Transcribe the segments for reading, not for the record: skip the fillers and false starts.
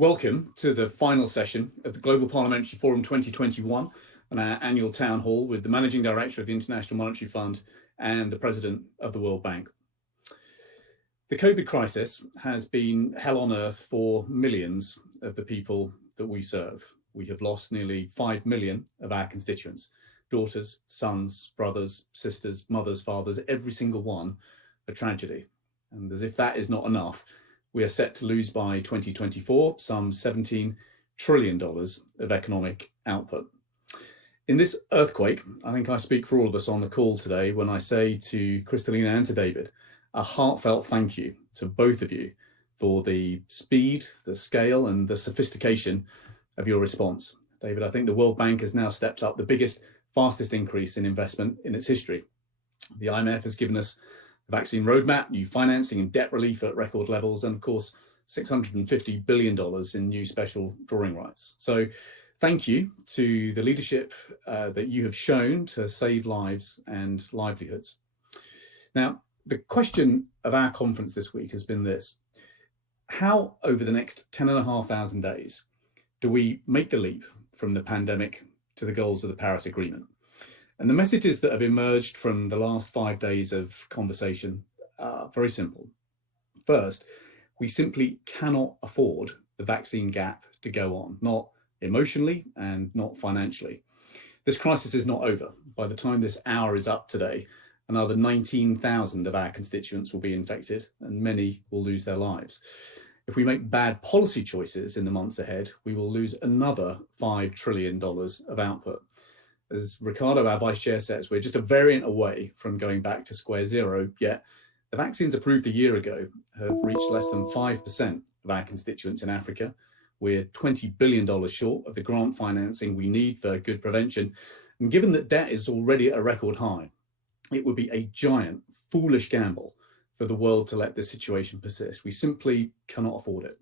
Welcome to the final session of the Global Parliamentary Forum 2021 and our annual town hall with the Managing Director of the International Monetary Fund and the President of the World Bank. The COVID crisis has been hell on earth for millions of the people that we serve. We have lost nearly 5 million of our constituents, daughters, sons, brothers, sisters, mothers, fathers, every single one a tragedy. And as if that is not enough, we are set to lose by 2024 some $17 trillion of economic output. In this earthquake, I think I speak for all of us on the call today when I say to Kristalina and to David, a heartfelt thank you to both of you for the speed, the scale and the sophistication of your response. David, I think the World Bank has now stepped up the biggest, fastest increase in investment in its history. The IMF has given us the vaccine roadmap, new financing and debt relief at record levels, and of course, $650 billion in new special drawing rights. So thank you to the leadership that you have shown to save lives and livelihoods. Now, the question of our conference this week has been this: how over the next 10,500 days do we make the leap from the pandemic to the goals of the Paris Agreement? And the messages that have emerged from the last 5 days of conversation are very simple. First, we simply cannot afford the vaccine gap to go on, not emotionally and not financially. This crisis is not over. By the time this hour is up today, another 19,000 of our constituents will be infected and many will lose their lives. If we make bad policy choices in the months ahead, we will lose another $5 trillion of output. As Ricardo, our Vice Chair, says, we're just a variant away from going back to square zero, yet the vaccines approved a year ago have reached less than 5% of our constituents in Africa. We're $20 billion short of the grant financing we need for good prevention. And given that debt is already at a record high, it would be a giant, foolish gamble for the world to let this situation persist. We simply cannot afford it.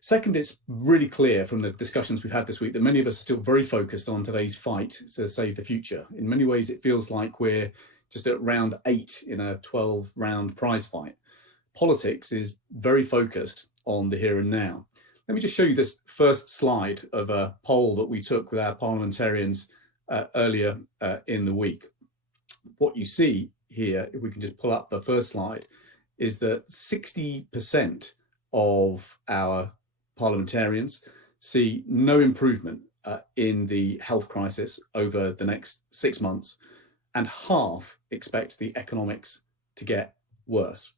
Second, it's really clear from the discussions we've had this week that many of us are still very focused on today's fight to save the future. In many ways, it feels like we're just at round 8 in a 12-round prize fight. Politics is very focused on the here and now. Let me just show you this first slide of a poll that we took with our parliamentarians earlier in the week. What you see here, if we can just pull up the first slide, is that 60% of our parliamentarians see no improvement in the health crisis over the next 6 months, and half expect the economics to get worse.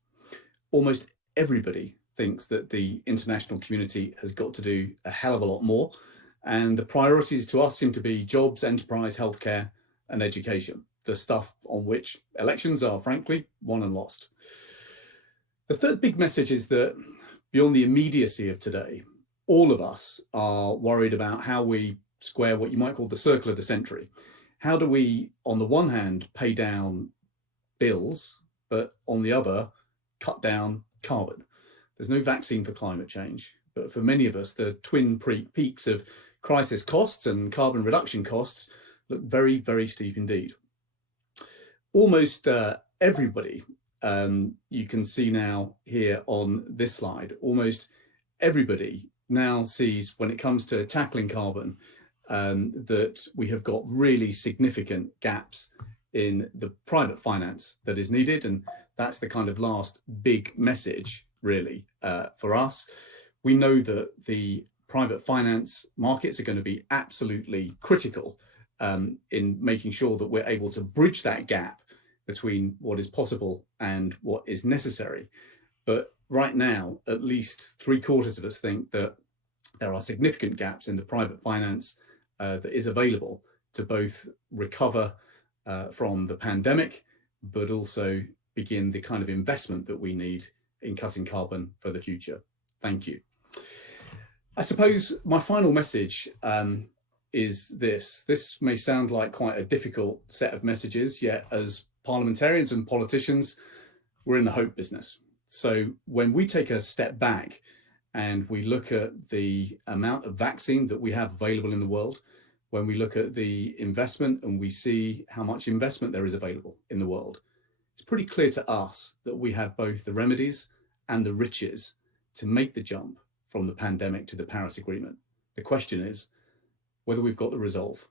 Almost everybody thinks that the international community has got to do a hell of a lot more, and the priorities to us seem to be jobs, enterprise, healthcare, and education, the stuff on which elections are frankly won and lost. The third big message is that beyond the immediacy of today, all of us are worried about how we square what you might call the circle of the century. How do we, on the one hand, pay down bills, but on the other, cut down carbon? There's no vaccine for climate change, but for many of us, the twin peaks of crisis costs and carbon reduction costs look very, very steep indeed. Almost everybody, you can see now here on this slide, almost everybody now sees, when it comes to tackling carbon, that we have got really significant gaps in the private finance that is needed. And that's the kind of last big message, really, for us. We know that the private finance markets are going to be absolutely critical in making sure that we're able to bridge that gap between what is possible and what is necessary. But right now, at least 3/4 of us think that there are significant gaps in the private finance that is available to both recover from the pandemic, but also begin the kind of investment that we need in cutting carbon for the future. Thank you. I suppose my final message is this. This may sound like quite a difficult set of messages, yet as parliamentarians and politicians, we're in the hope business. So when we take a step back and we look at the amount of vaccine that we have available in the world, when we look at the investment and we see how much investment there is available in the world, it's pretty clear to us that we have both the remedies and the riches to make the jump from the pandemic to the Paris Agreement. The question is whether we've got the resolve.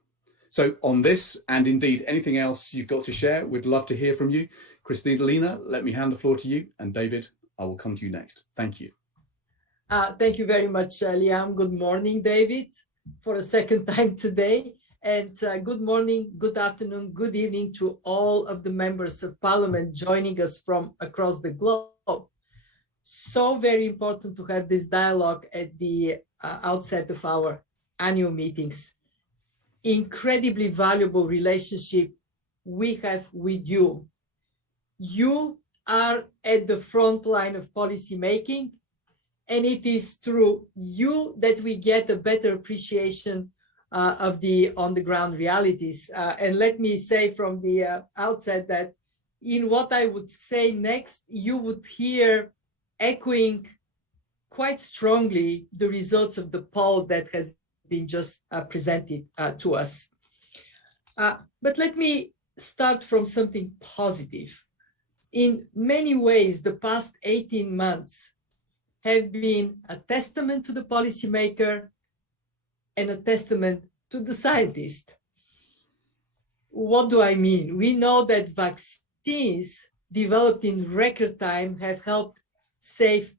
So on this, and indeed anything else you've got to share, we'd love to hear from you. Kristalina, let me hand the floor to you. And David, I will come to you next. Thank you. Thank you very much, Liam. Good morning, David, for a second time today. And good morning, good afternoon, good evening to all of the members of Parliament joining us from across the globe. So very important to have this dialogue at the outset of our annual meetings. Incredibly valuable relationship we have with you. You are at the front line of policy making, and it is through you that we get a better appreciation of the on-the-ground realities. And let me say from the outset that in what I would say next, you would hear echoing quite strongly the results of the poll that has been just presented to us. But let me start from something positive. In many ways, the past 18 months have been a testament to the policymaker and a testament to the scientist. What do I mean? We know that vaccines developed in record time have helped save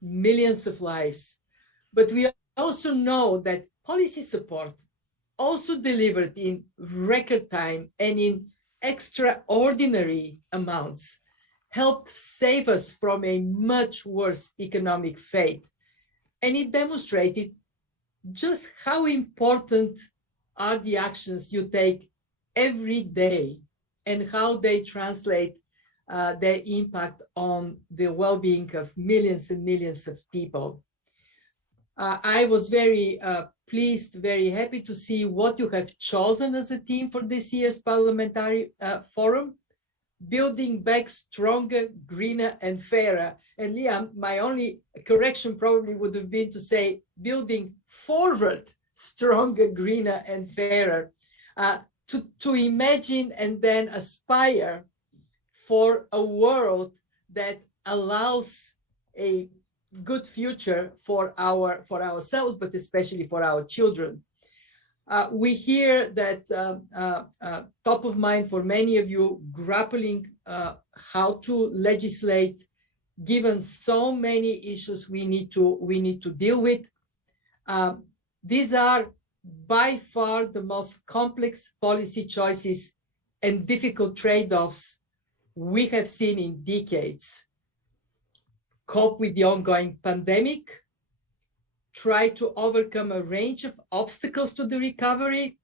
millions of lives. But we also know that policy support, also delivered in record time and in extraordinary amounts, helped save us from a much worse economic fate. And it demonstrated just how important are the actions you take every day and how they translate their impact on the well-being of millions and millions of people. I was very pleased, very happy to see what you have chosen as a theme for this year's Parliamentary Forum: building back stronger, greener, and fairer. And Liam, my only correction probably would have been to say building forward stronger, greener, and fairer. To imagine and then aspire for a world that allows a good future for ourselves, but especially for our children. We hear that top of mind for many of you, grappling how to legislate, given so many issues we need to deal with. These are by far the most complex policy choices and difficult trade-offs we have seen in decades. Cope with the ongoing pandemic, try to overcome a range of obstacles to the recovery,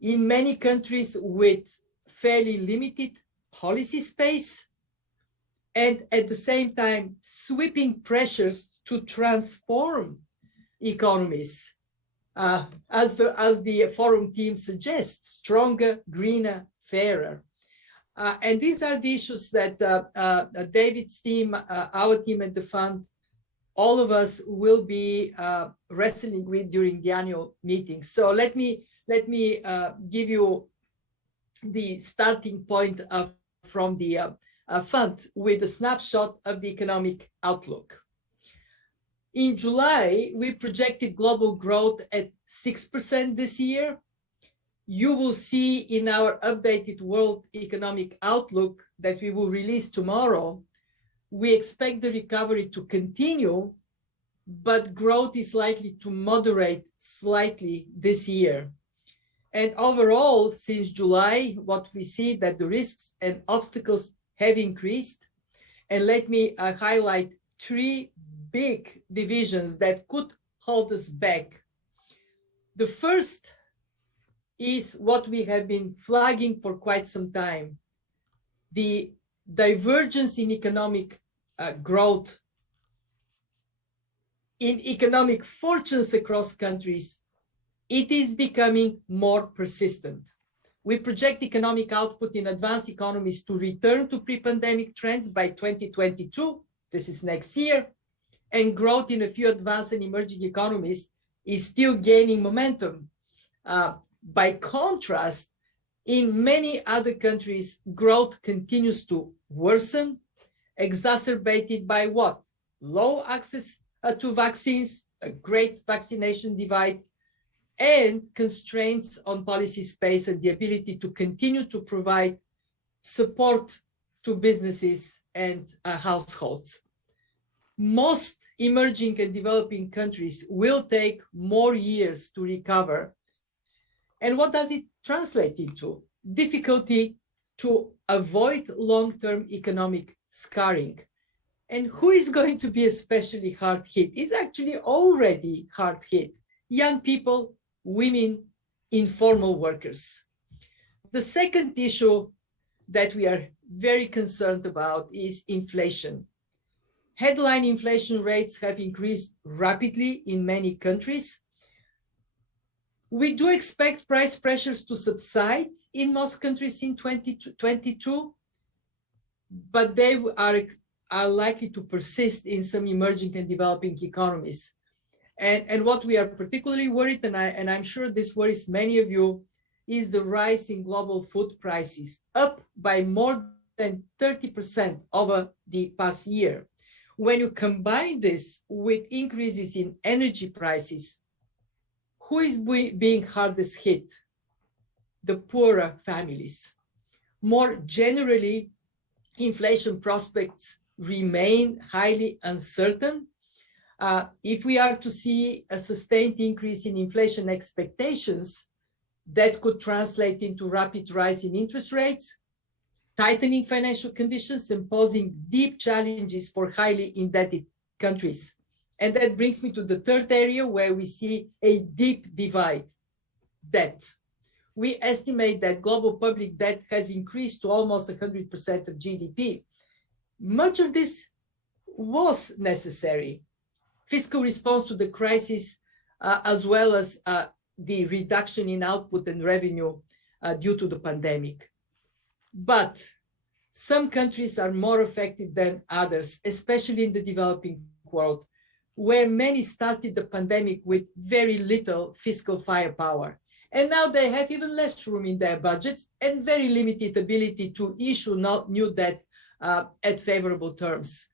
in many countries with fairly limited policy space, and at the same time sweeping pressures to transform economies, as the forum team suggests: stronger, greener, fairer. And these are the issues that David's team, our team at the fund, all of us will be wrestling with during the annual meeting. So let me give you the starting point from the fund with a snapshot of the economic outlook. In July, we projected global growth at 6% this year. You will see in our updated World Economic Outlook that we will release tomorrow, we expect the recovery to continue, but growth is likely to moderate slightly this year. And overall, since July, what we see that the risks and obstacles have increased. And let me highlight three big divisions that could hold us back. The first is what we have been flagging for quite some time: the divergence in economic growth, in economic fortunes across countries. It is becoming more persistent. We project economic output in advanced economies to return to pre-pandemic trends by 2022. This is next year. And growth in a few advanced and emerging economies is still gaining momentum. By contrast, in many other countries, growth continues to worsen, exacerbated by what? low access to vaccines, a great vaccination divide, and constraints on policy space and the ability to continue to provide support to businesses and households. Most emerging and developing countries will take more years to recover. And what does it translate into? Difficulty to avoid long-term economic scarring. And who is going to be especially hard hit? Is actually already hard hit. Young people, women, informal workers. The second issue that we are very concerned about is inflation. Headline inflation rates have increased rapidly in many countries. We do expect price pressures to subside in most countries in 2022, but they are likely to persist in some emerging and developing economies. And what we are particularly worried, and I'm sure this worries many of you, is the rise in global food prices, up by more than 30% over the past year. When you combine this with increases in energy prices, who is being hardest hit? The poorer families. More generally, inflation prospects remain highly uncertain. If we are to see a sustained increase in inflation expectations, that could translate into rapid rise in interest rates, tightening financial conditions, and posing deep challenges for highly indebted countries. And that brings me to the third area where we see a deep divide: debt. We estimate that global public debt has increased to almost 100% of GDP. Much of this was necessary. Fiscal response to the crisis, as well as the reduction in output and revenue due to the pandemic. But some countries are more affected than others, especially in the developing world, where many started the pandemic with very little fiscal firepower. And now they have even less room in their budgets and very limited ability to issue new debt at favorable terms.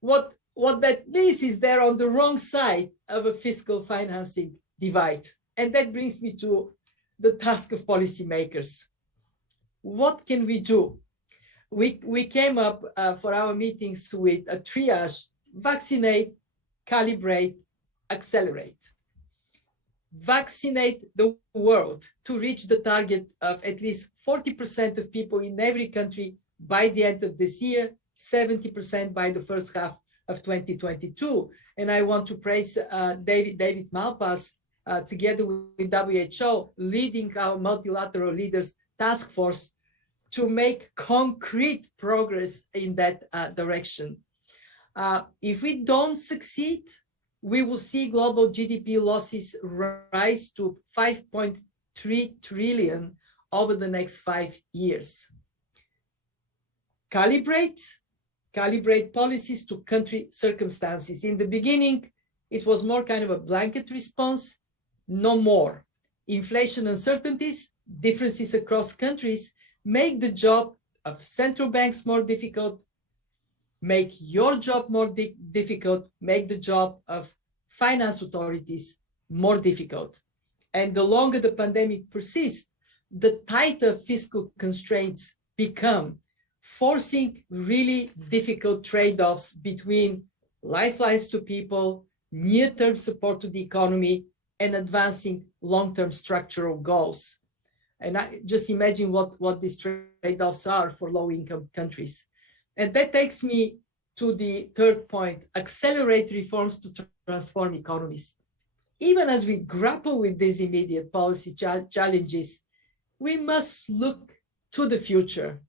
What that means is they're on the wrong side of a fiscal financing divide. And that brings me to the task of policymakers. What can we do? We came up for our meetings with a triage: vaccinate, calibrate, accelerate. Vaccinate the world to reach the target of at least 40% of people in every country by the end of this year, 70% by the first half of 2022. And I want to praise David Malpass, together with WHO, leading our multilateral leaders task force to make concrete progress in that direction. If we don't succeed, we will see global GDP losses rise to 5.3 trillion over the next 5 years. Calibrate policies to country circumstances. In the beginning, it was more kind of a blanket response. No more. Inflation uncertainties, differences across countries make the job of central banks more difficult, make your job more difficult, make the job of finance authorities more difficult. And the longer the pandemic persists, the tighter fiscal constraints become, forcing really difficult trade-offs between lifelines to people, near-term support to the economy, and advancing long-term structural goals. And I just imagine what these trade-offs are for low-income countries. And that takes me to the third point: accelerate reforms to transform economies. Even as we grapple with these immediate policy challenges, we must look to the future,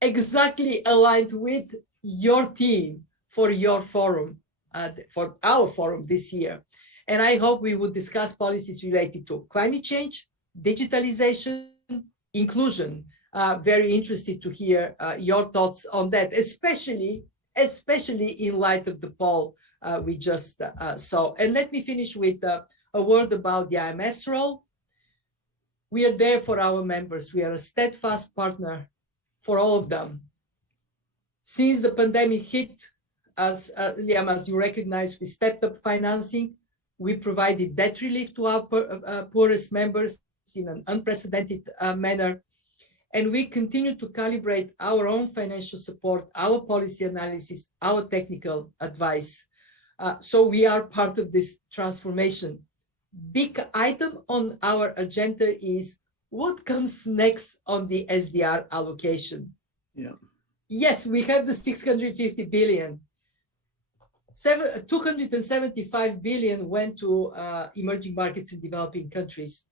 exactly aligned with your team for your forum, for our forum this year. And I hope we will discuss policies related to climate change, digitalization, inclusion. Very interested to hear your thoughts on that, especially in light of the poll we just saw. And let me finish with a word about the IMF's role. We are there for our members. We are a steadfast partner for all of them. Since the pandemic hit, as Liam, as you recognize, we stepped up financing. We provided debt relief to our poorest members in an unprecedented manner. And we continue to calibrate our own financial support, our policy analysis, our technical advice. So we are part of this transformation. Big item on our agenda is what comes next on the SDR allocation. Yeah. Yes, we have the 650 billion. 275 billion went to emerging markets in developing countries.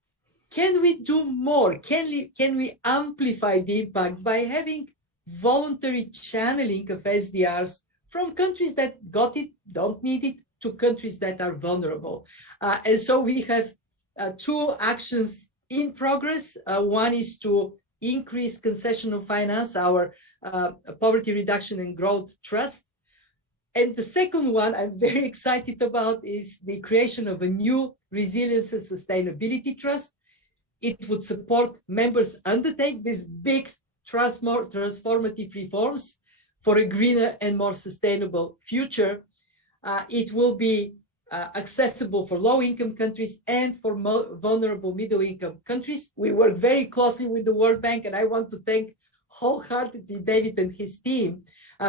Can we do more? Can we amplify the impact by having voluntary channeling of SDRs from countries that got it, don't need it, to countries that are vulnerable? And so we have two actions in progress. One is to increase concessional finance, our poverty reduction and growth trust. And the second one I'm very excited about is the creation of a new resilience and sustainability trust. It would support members undertake these big transformative reforms for a greener and more sustainable future. It will be accessible for low-income countries and for vulnerable middle-income countries. We work very closely with the World Bank, and I want to thank wholeheartedly David and his team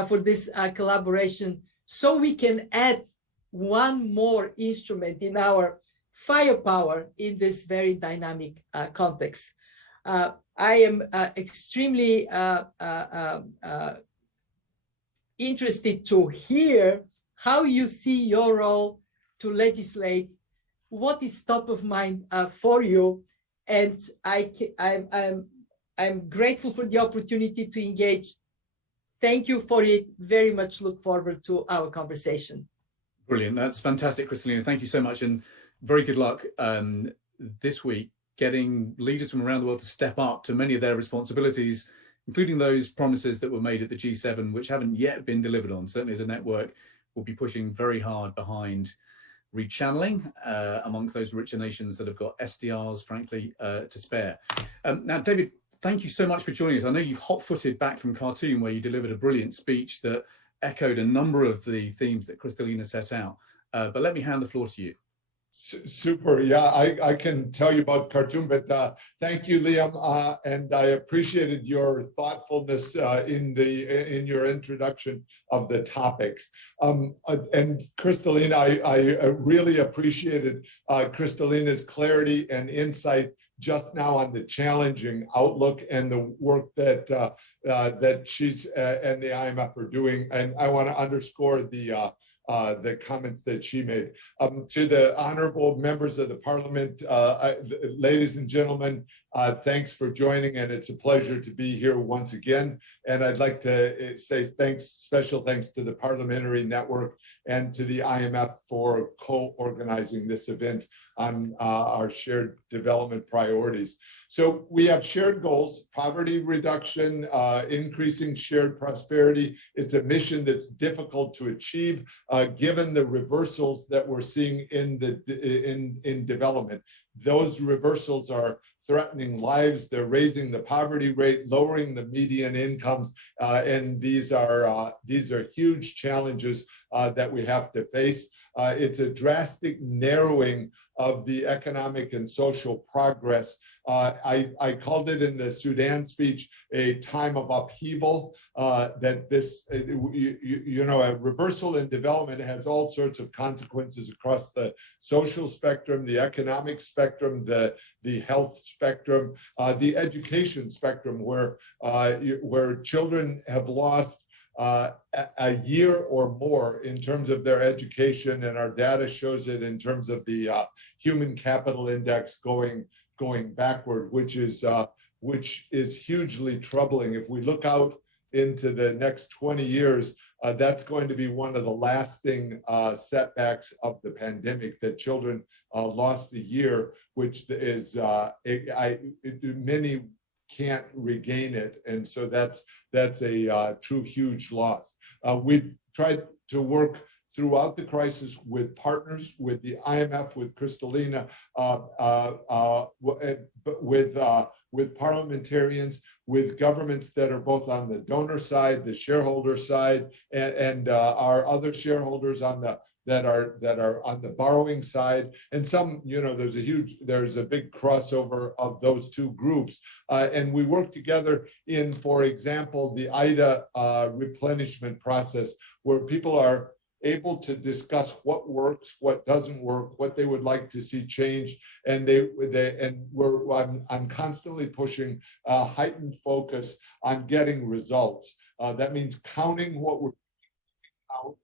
for this collaboration, so we can add one more instrument in our firepower in this very dynamic context. I am extremely interested to hear how you see your role to legislate, what is top of mind for you, and I'm grateful for the opportunity to engage. Thank you for it. Very much look forward to our conversation. Brilliant. That's fantastic, Kristalina. Thank you so much, and very good luck this week getting leaders from around the world to step up to many of their responsibilities, including those promises that were made at the G7, which haven't yet been delivered on. Certainly as a network, we'll be pushing very hard behind rechanneling amongst those richer nations that have got SDRs, frankly, to spare. Now, David, thank you so much for joining us. I know you've hot-footed back from Khartoum, where you delivered a brilliant speech that echoed a number of the themes that Kristalina set out. But let me hand the floor to you. Super. Yeah, I can tell you about Khartoum, but thank you, Liam, and I appreciated your thoughtfulness in your introduction of the topics. And Kristalina, I really appreciated Kristalina's clarity and insight just now on the challenging outlook and the work that that she's and the IMF are doing. And I want to underscore the comments that she made. To the honorable members of the Parliament, ladies and gentlemen, thanks for joining, and it's a pleasure to be here once again. And I'd like to say special thanks to the Parliamentary Network and to the IMF for co-organizing this event on our shared development priorities. So we have shared goals: poverty reduction, increasing shared prosperity. It's a mission that's difficult to achieve given the reversals that we're seeing in development. Those reversals are threatening lives. They're raising the poverty rate, lowering the median incomes, and these are huge challenges that we have to face. It's a drastic narrowing of the economic and social progress. I called it in the Sudan speech a time of upheaval. That this, a reversal in development has all sorts of consequences across the social spectrum, the economic spectrum, the health spectrum, the education spectrum, where children have lost a year or more in terms of their education, and our data shows it in terms of the human capital index going backward, which is hugely troubling. If we look out into the next 20 years, that's going to be one of the lasting setbacks of the pandemic, that children lost a year, which is many can't regain it, and so that's a true huge loss. We've tried to work throughout the crisis with partners, with with Kristalina, with with parliamentarians, with governments that are both on the donor side, the shareholder side, and our other shareholders on the that are on the borrowing side, and some, there's a big crossover of those two groups, and we work together in, for example, the IDA replenishment process, where people are able to discuss what works, what doesn't work, what they would like to see changed, and I'm constantly pushing heightened focus on getting results. That means counting what we're out,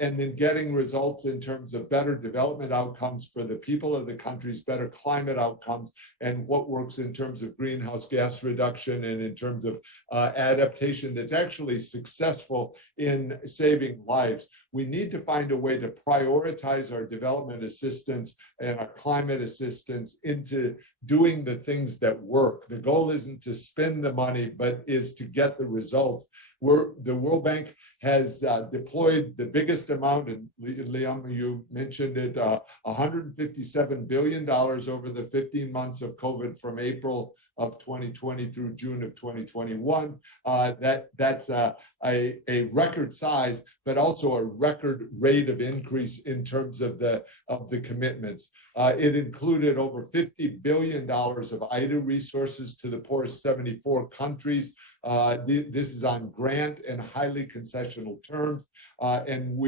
and then getting results in terms of better development outcomes for the people of the countries, better climate outcomes, and what works in terms of greenhouse gas reduction and in terms of adaptation that's actually successful in saving lives. We need to find a way to prioritize our development assistance and our climate assistance into doing the things that work. The goal isn't to spend the money, but is to get the results. The World Bank has deployed the biggest amount, and Liam, you mentioned it, $157 billion over the 15 months of COVID from April of 2020 through June of 2021. That's a record size, but also a record rate of increase in terms of the commitments. It included over $50 billion of IDA resources to the poorest 74 countries. This is on grant and highly concessional terms, and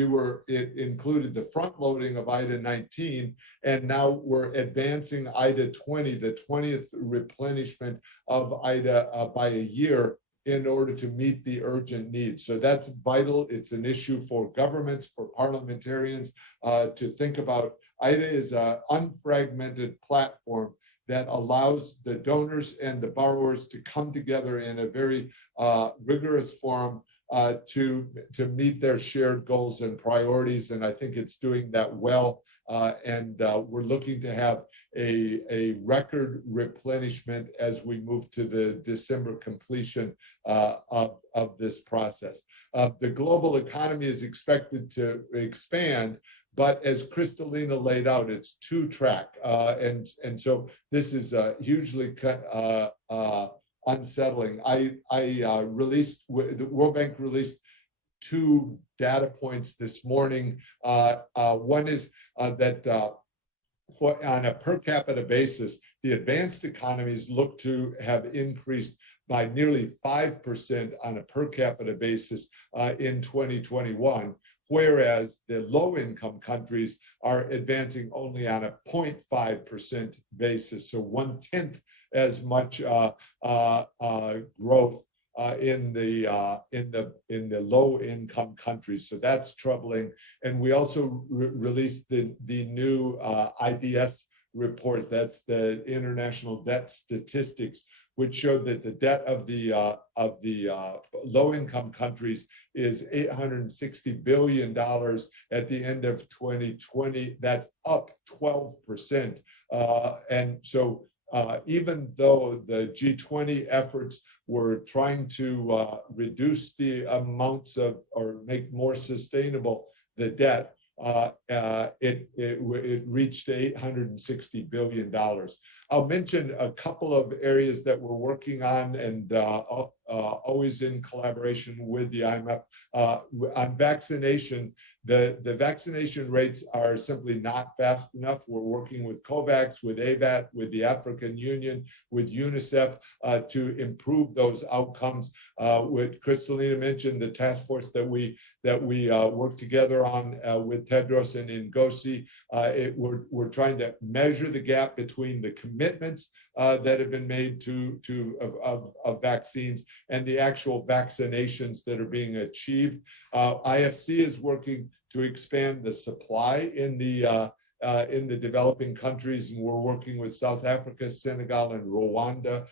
it included the front loading of IDA 19, and now we're advancing IDA 20, the 20th replenishment of IDA by a year, in order to meet the urgent needs. So that's vital. It's an issue for governments, for parliamentarians to think about. IDA is an unfragmented platform that allows the donors and the borrowers to come together in a very rigorous forum to meet their shared goals and priorities. And I think it's doing that well. And we're looking to have a record replenishment as we move to the December completion of this process. The global economy is expected to expand, but as Kristalina laid out, it's two-track. And so this is hugely unsettling. The World Bank released two data points this morning. One is that on a per capita basis, the advanced economies look to have increased by nearly 5% on a per capita basis in 2021, whereas the low-income countries are advancing only on a 0.5% basis, so 1/10 as much growth in the low-income countries. So that's troubling. And we also released the new IDS report, that's the International Debt Statistics, which showed that the debt of the low-income countries is $860 billion at the end of 2020. That's up 12%. And so even though the G20 efforts were trying to reduce the amounts of, or make more sustainable the debt, it reached $860 billion. I'll mention a couple of areas that we're working on, and always in collaboration with the IMF. On vaccination, the vaccination rates are simply not fast enough. We're working with COVAX, with AVAT, with the African Union, with UNICEF to improve those outcomes. What Kristalina mentioned, the task force that we work together on with Tedros and Ngozi, we're trying to measure the gap between the commitments that have been made of vaccines and the actual vaccinations that are being achieved. IFC is working to expand the supply in the developing countries, and we're working with South Africa, Senegal, and Rwanda.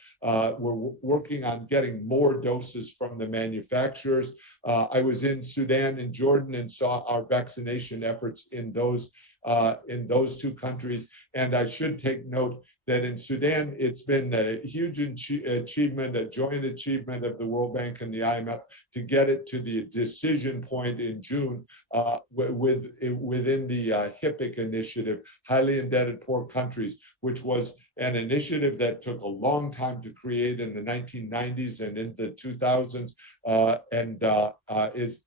We're working on getting more doses from the manufacturers. I was in Sudan and Jordan and saw our vaccination efforts in those two countries. And I should take note that in Sudan, it's been a huge achievement, a joint achievement of the World Bank and the IMF to get it to the decision point in June within the HIPC initiative, highly indebted poor countries, which was an initiative that took a long time to create in the 1990s and in the 2000s, and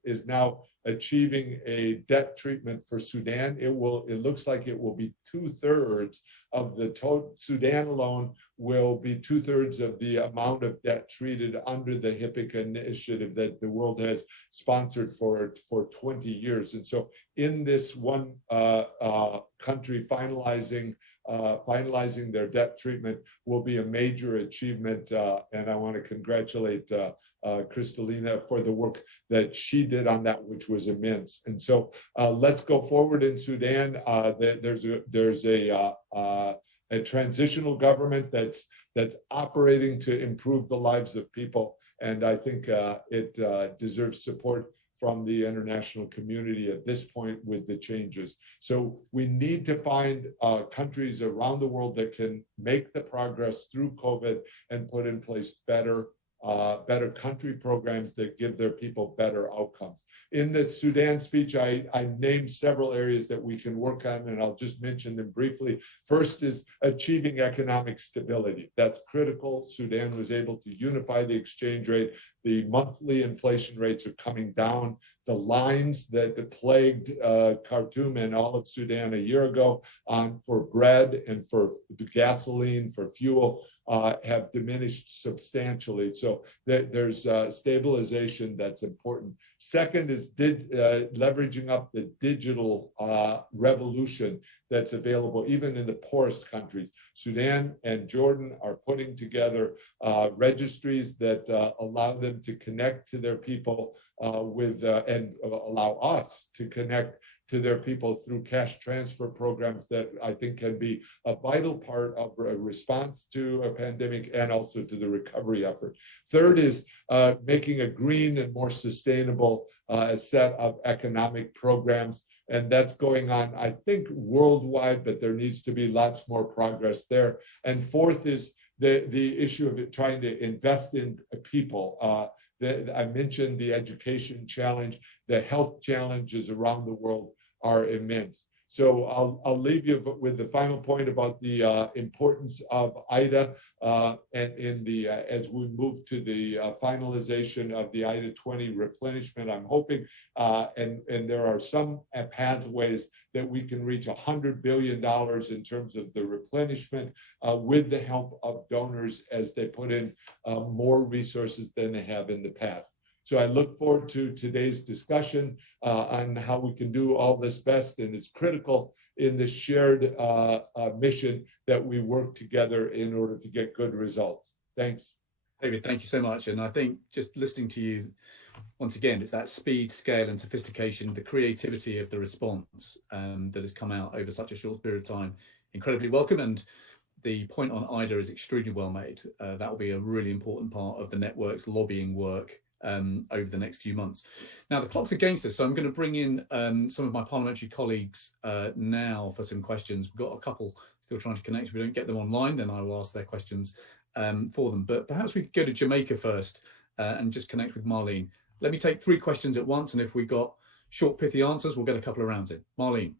is now achieving a debt treatment for Sudan. It looks like it will be 2/3 of the total. Sudan alone will be 2/3 of the amount of debt treated under the HIPC initiative that the world has sponsored for 20 years. And so in this one country finalizing their debt treatment will be a major achievement. And I want to congratulate Kristalina for the work that she did on that, which was immense. And so let's go forward in Sudan. There's a transitional government that's operating to improve the lives of people. And I think it deserves support from the international community at this point with the changes. So we need to find countries around the world that can make the progress through COVID and put in place better country programs that give their people better outcomes. In the Sudan speech, I named several areas that we can work on, and I'll just mention them briefly. First is achieving economic stability. That's critical. Sudan was able to unify the exchange rate. The monthly inflation rates are coming down. The lines that plagued Khartoum and all of Sudan a year ago for bread and for gasoline, for fuel, have diminished substantially. So there's stabilization that's important. Second is leveraging up the digital revolution that's available even in the poorest countries. Sudan and Jordan are putting together registries that allow them to connect to their people and allow us to connect to their people through cash transfer programs that I think can be a vital part of a response to a pandemic and also to the recovery effort. Third is making a green and more sustainable set of economic programs. And that's going on, I think, worldwide, but there needs to be lots more progress there. And fourth is the issue of trying to invest in people. I mentioned the education challenge. The health challenges around the world are immense. So I'll leave you with the final point about the importance of IDA and as we move to the finalization of the IDA 20 replenishment. I'm hoping, and there are some pathways that we can reach $100 billion in terms of the replenishment with the help of donors as they put in more resources than they have in the past. So I look forward to today's discussion on how we can do all this best, and it's critical in this shared mission that we work together in order to get good results. Thanks. David, thank you so much. And I think just listening to you, once again, it's that speed, scale and sophistication, the creativity of the response that has come out over such a short period of time, incredibly welcome. And the point on IDA is extremely well made. That will be a really important part of the network's lobbying work over the next few months. Now, the clock's against us, so I'm going to bring in some of my parliamentary colleagues now for some questions. We've got a couple still trying to connect. If we don't get them online, then I will ask their questions for them. But perhaps we could go to Jamaica first and just connect with Marlene. Let me take 3 questions at once, and if we got short, pithy answers, we'll get a couple of rounds in. Marlene.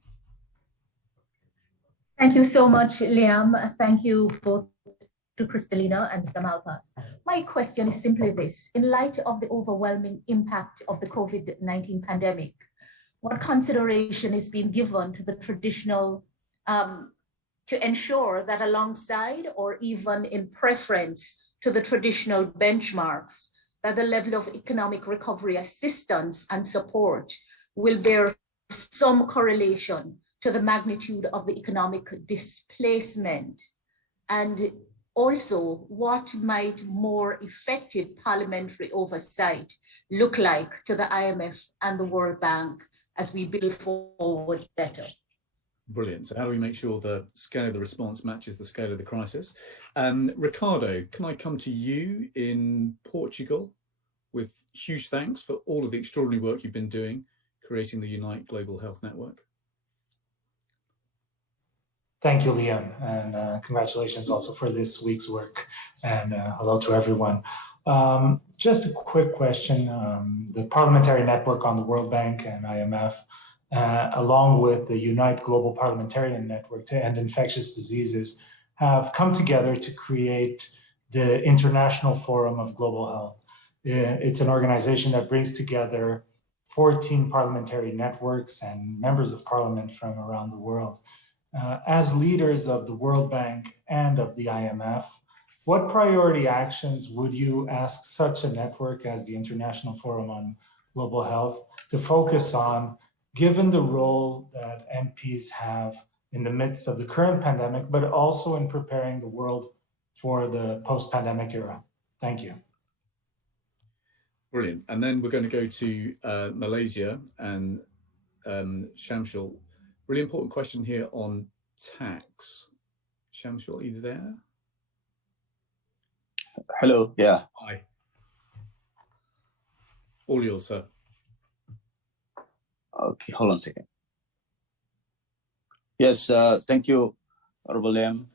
Thank you so much, Liam. Thank you both to Kristalina and Mr. Malpass. My question is simply this: in light of the overwhelming impact of the COVID-19 pandemic, what consideration is being given to the traditional, to ensure that alongside or even in preference to the traditional benchmarks, that the level of economic recovery assistance and support will bear some correlation to the magnitude of the economic displacement? And also, what might more effective parliamentary oversight look like to the IMF and the World Bank as we build forward better? Brilliant. So how do we make sure the scale of the response matches the scale of the crisis? Ricardo, can I come to you in Portugal with huge thanks for all of the extraordinary work you've been doing, creating the Unite Global Health Network? Thank you, Liam, and congratulations also for this week's work, and hello to everyone. Just a quick question. The Parliamentary Network on the World Bank and IMF, along with the Unite Global Parliamentarian Network to End Infectious Diseases, have come together to create the International Forum of Global Health. It's an organization that brings together 14 parliamentary networks and members of parliament from around the world. As leaders of the World Bank and of the IMF, what priority actions would you ask such a network as the International Forum on Global Health to focus on, given the role that MPs have in the midst of the current pandemic, but also in preparing the world for the post-pandemic era? Thank you. Brilliant. And then we're going to go to Malaysia and Shamsul. Really important question here on tax. Shamsul, are you there? Hello, yeah. Hi. All yours, sir. Okay, hold on a second. Yes, thank you, Honorable Liam,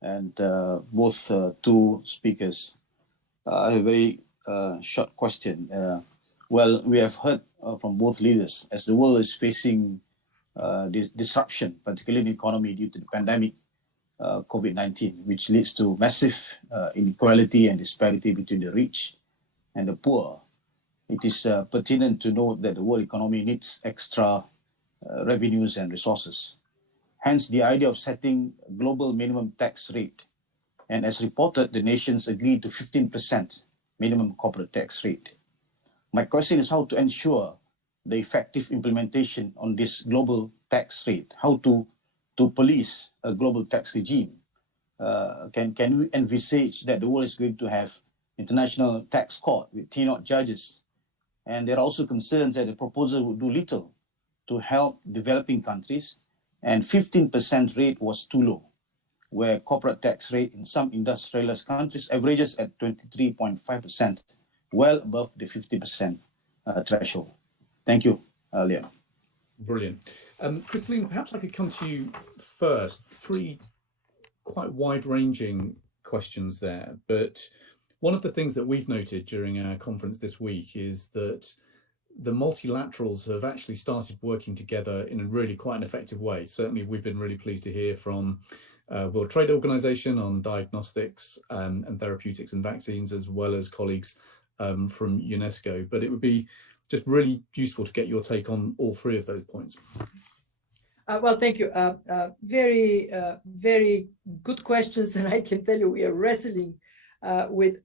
and both two speakers. I have a very short question. Well, we have heard from both leaders as the world is facing disruption, particularly in the economy due to the pandemic, COVID-19, which leads to massive inequality and disparity between the rich and the poor. It is pertinent to note that the world economy needs extra revenues and resources. Hence, the idea of setting global minimum tax rate. And as reported, the nations agreed to 15% minimum corporate tax rate. My question is how to ensure the effective implementation on this global tax rate, how to police a global tax regime. Can we envisage that the world is going to have international tax court with T0 judges? And there are also concerns that the proposal would do little to help developing countries, and 15% rate was too low, where corporate tax rate in some industrialized countries averages at 23.5%, well above the 50% threshold. Thank you, Liam. Brilliant. Kristalina, perhaps I could come to you first. Three quite wide-ranging questions there, but one of the things that we've noted during our conference this week is that the multilaterals have actually started working together in a really quite an effective way. Certainly, we've been really pleased to hear from World Trade Organization on diagnostics and therapeutics and vaccines, as well as colleagues from UNESCO. But it would be just really useful to get your take on all three of those points. Well, thank you. Very good questions. And I can tell you we are wrestling with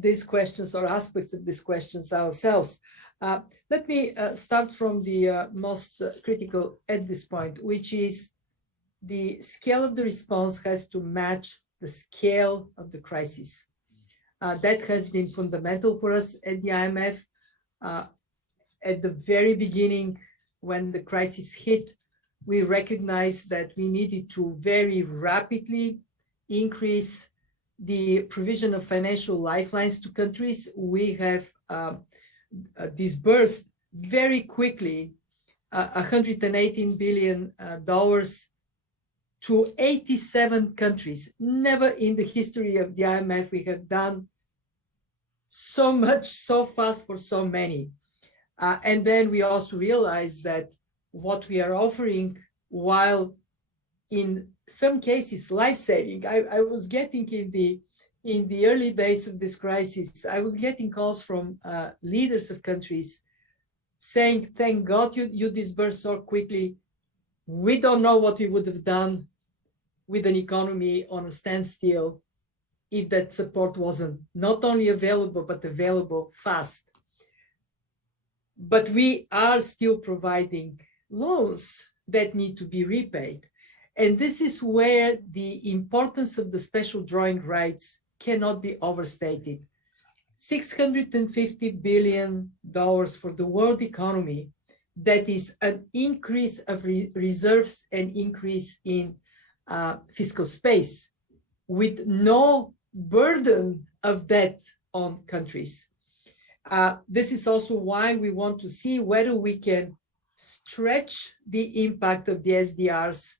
these questions or aspects of these questions ourselves. Let me start from the most critical at this point, which is the scale of the response has to match the scale of the crisis. That has been fundamental for us at the IMF. At the very beginning, when the crisis hit, we recognized that we needed to very rapidly increase the provision of financial lifelines to countries. We have disbursed very quickly $118 billion to 87 countries. Never in the history of the IMF we have done so much so fast for so many. And then we also realized that what we are offering, while in some cases life-saving, I was getting in the early days of this crisis, I was getting calls from leaders of countries saying, thank God you disbursed so quickly. We don't know what we would have done with an economy on a standstill if that support wasn't not only available, but available fast. But we are still providing loans that need to be repaid. And this is where the importance of the special drawing rights cannot be overstated. $650 billion for the world economy, that is an increase of reserves and increase in fiscal space with no burden of debt on countries. This is also why we want to see whether we can stretch the impact of the SDRs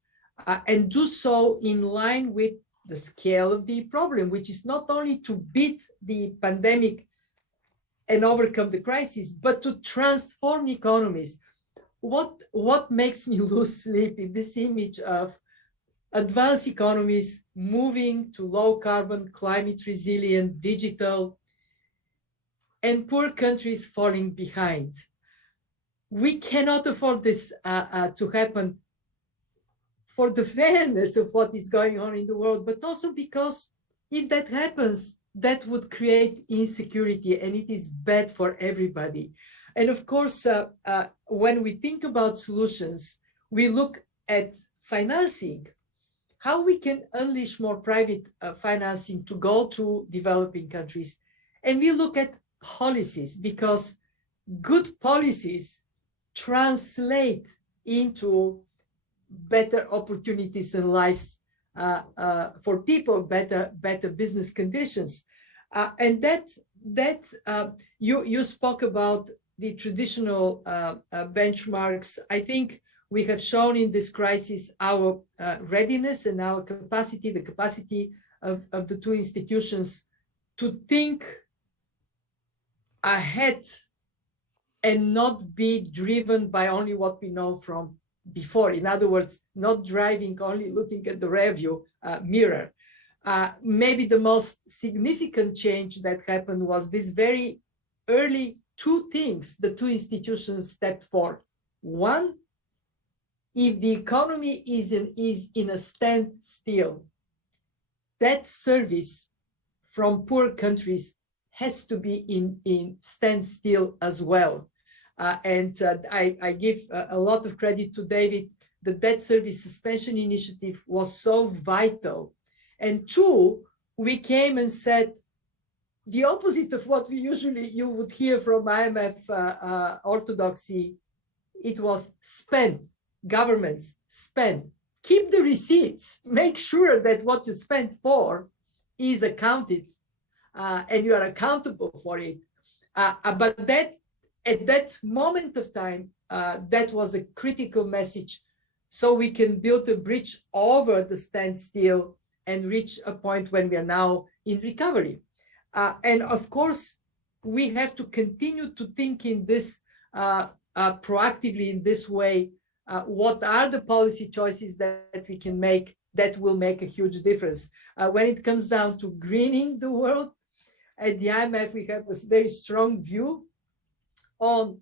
and do so in line with the scale of the problem, which is not only to beat the pandemic and overcome the crisis, but to transform economies. What makes me lose sleep is this image of advanced economies moving to low carbon, climate resilient, digital, and poor countries falling behind. We cannot afford this to happen for the fairness of what is going on in the world, but also because if that happens, that would create insecurity, and it is bad for everybody. And of course, when we think about solutions, we look at financing, how we can unleash more private financing to go to developing countries. And we look at policies, because good policies translate into better opportunities in lives for people, better business conditions. And you spoke about the traditional benchmarks. I think we have shown in this crisis our readiness and our capacity, the capacity of the two institutions to think ahead and not be driven by only what we know from before. In other words, not driving only looking at the rearview mirror. Maybe the most significant change that happened was this very early two things the two institutions stepped for. One, if the economy is in a standstill, that service from poor countries has to be in standstill as well. I give a lot of credit to David. The debt service suspension initiative was so vital. And two, we came and said the opposite of what you would hear from IMF orthodoxy. It was spend, governments spend, keep the receipts, make sure that what you spend for is accounted and you are accountable for it. But that at that moment of time, that was a critical message, so we can build a bridge over the standstill and reach a point when we are now in recovery. And of course, we have to continue to think in this proactively in this way. What are the policy choices that we can make that will make a huge difference? When it comes down to greening the world, at the IMF, we have this very strong view on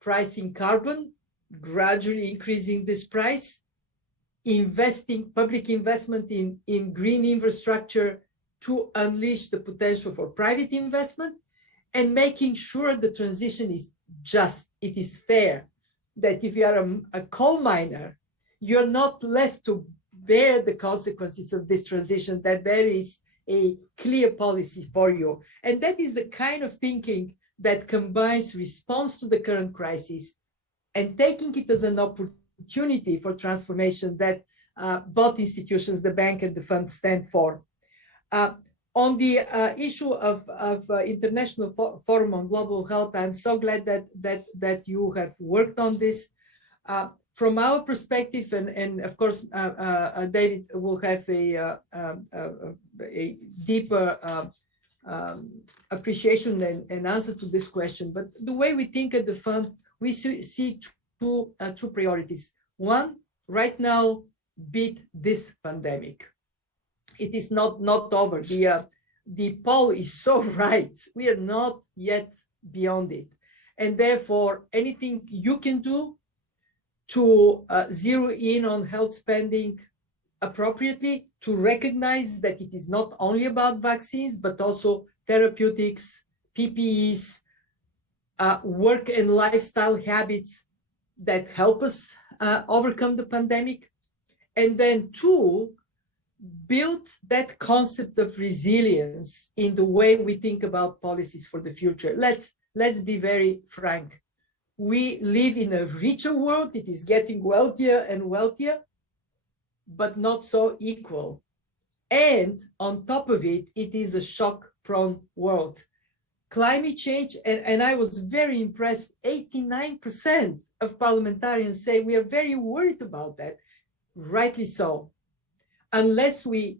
pricing carbon, gradually increasing this price, investing public investment in green infrastructure to unleash the potential for private investment, and making sure the transition is just, it is fair, that if you are a coal miner, you're not left to bear the consequences of this transition, that there is a clear policy for you. And that is the kind of thinking that combines response to the current crisis and taking it as an opportunity for transformation that both institutions, the bank and the fund, stand for. On the issue of International Forum on Global Health, I'm so glad that you have worked on this. From our perspective, and of course, David will have a deeper appreciation and answer to this question. But the way we think at the fund, we see two priorities. One, right now, beat this pandemic. It is not over. The poll is so right. We are not yet beyond it. And therefore, anything you can do to zero in on health spending appropriately, to recognize that it is not only about vaccines, but also therapeutics, PPEs, work and lifestyle habits that help us overcome the pandemic. And then two, build that concept of resilience in the way we think about policies for the future. Let's be very frank. We live in a richer world. It is getting wealthier and wealthier, but not so equal. And on top of it, it is a shock-prone world. Climate change, and I was very impressed, 89% of parliamentarians say we are very worried about that. Rightly so. Unless we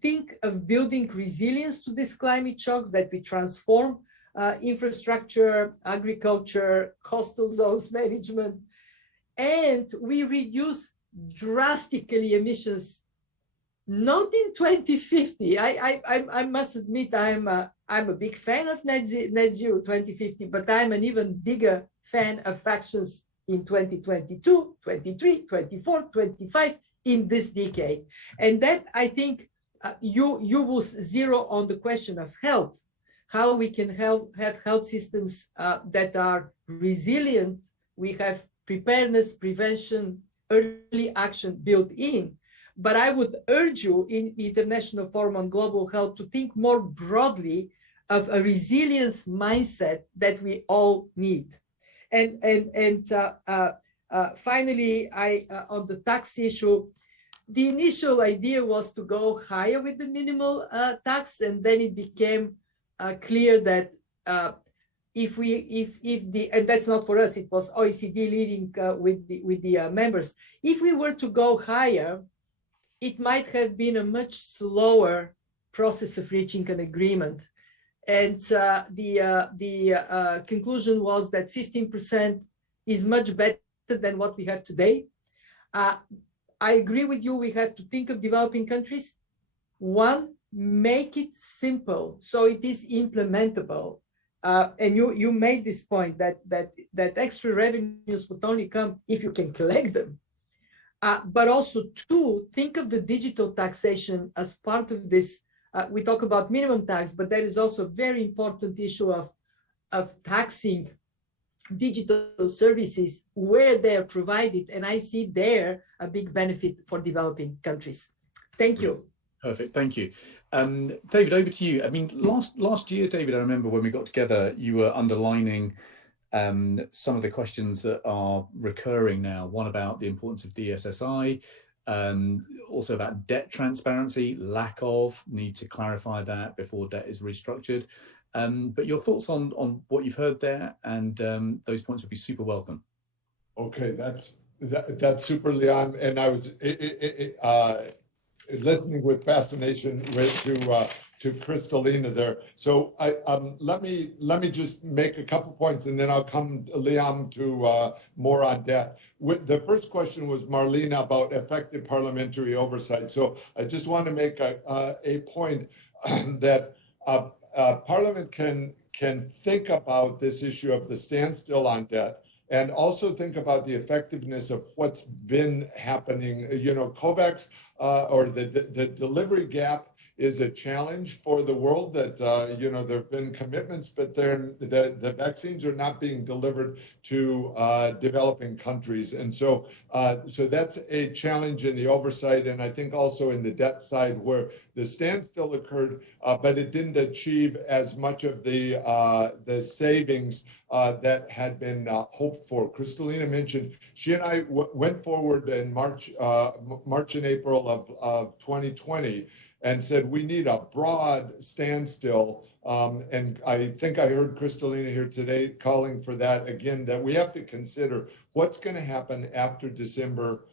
think of building resilience to these climate shocks, that we transform infrastructure, agriculture, coastal zones management, and we reduce drastically emissions, not in 2050. I must admit I'm a big fan of net zero 2050, but I'm an even bigger fan of actions in 2022, 23, 24, 25 in this decade. And that, I think, you will zero on the question of health, how we can have health systems that are resilient. We have preparedness, prevention, early action built in. But I would urge you in the International Forum on Global Health to think more broadly of a resilience mindset that we all need. And finally, on the tax issue, the initial idea was to go higher with the minimal tax, and then it became clear that and that's not for us, it was OECD leading with the members. If we were to go higher, it might have been a much slower process of reaching an agreement. And the conclusion was that 15% is much better than what we have today. I agree with you, we have to think of developing countries. One, make it simple so it is implementable. And you made this point that extra revenues would only come if you can collect them. But also, two, think of the digital taxation as part of this. We talk about minimum tax, but there is also a very important issue of taxing digital services where they are provided. And I see there a big benefit for developing countries. Thank you. Perfect, thank you. David, over to you. I mean, last year, David, I remember when we got together, you were underlining some of the questions that are recurring now. One about the importance of DSSI, also about debt transparency, lack of, need to clarify that before debt is restructured. But your thoughts on what you've heard there, and those points would be super welcome. Okay, that's super, Liam. And I was listening with fascination to Kristalina there. So let me just make a couple points, and then I'll come, Liam, to more on debt. The first question was Marlena about effective parliamentary oversight. So I just want to make a point that Parliament can think about this issue of the standstill on debt, and also think about the effectiveness of what's been happening. You know, COVAX or the delivery gap is a challenge for the world. That you know, there have been commitments, but the vaccines are not being delivered to developing countries, and so that's a challenge in the oversight, and I think also in the debt side where the standstill occurred, but it didn't achieve as much of the savings that had been hoped for. Kristalina mentioned she and I went forward in March and April of 2020. And said we need a broad standstill, and I think I heard Kristalina here today calling for that again, that we have to consider what's going to happen after December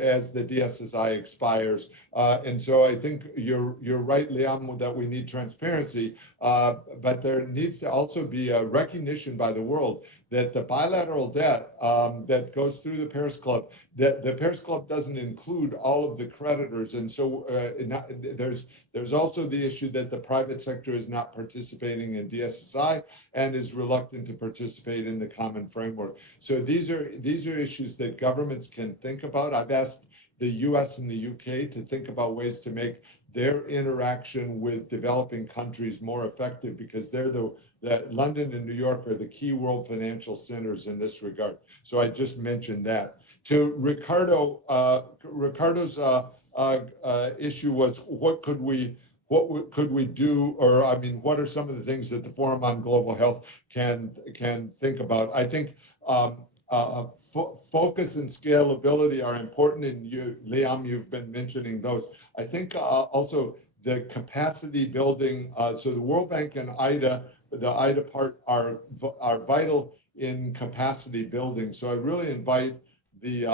as the DSSI expires. And so I think you're right, Liam, that we need transparency, but there needs to also be a recognition by the world that the bilateral debt that goes through the Paris Club, that the Paris Club doesn't include all of the creditors. And so there's also the issue that the private sector is not participating in DSSI and is reluctant to participate in the common framework. So these are issues that governments can think about. I've asked the US and the UK to think about ways to make their interaction with developing countries more effective, because they're that London and New York are the key world financial centers in this regard. So I just mentioned that. To Ricardo's issue was what could we do, or I mean, what are some of the things that the Forum on Global Health can think about? I think focus and scalability are important, and you, Liam, you've been mentioning those. I think also the capacity building. So the World Bank and IDA, the IDA part are vital in capacity building. So I really invite the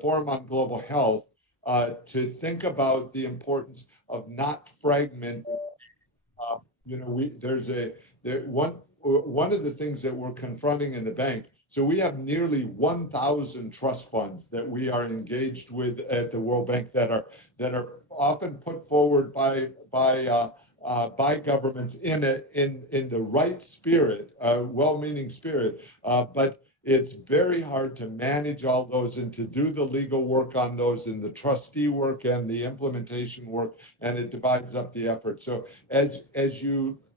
Forum on Global Health to think about the importance of not fragmenting. You know, one of the things that we're confronting in the bank So we have nearly 1,000 trust funds that we are engaged with at the World Bank that are often put forward by governments in the right spirit, well-meaning spirit, but it's very hard to manage all those and to do the legal work on those and the trustee work and the implementation work, and it divides up the effort. So as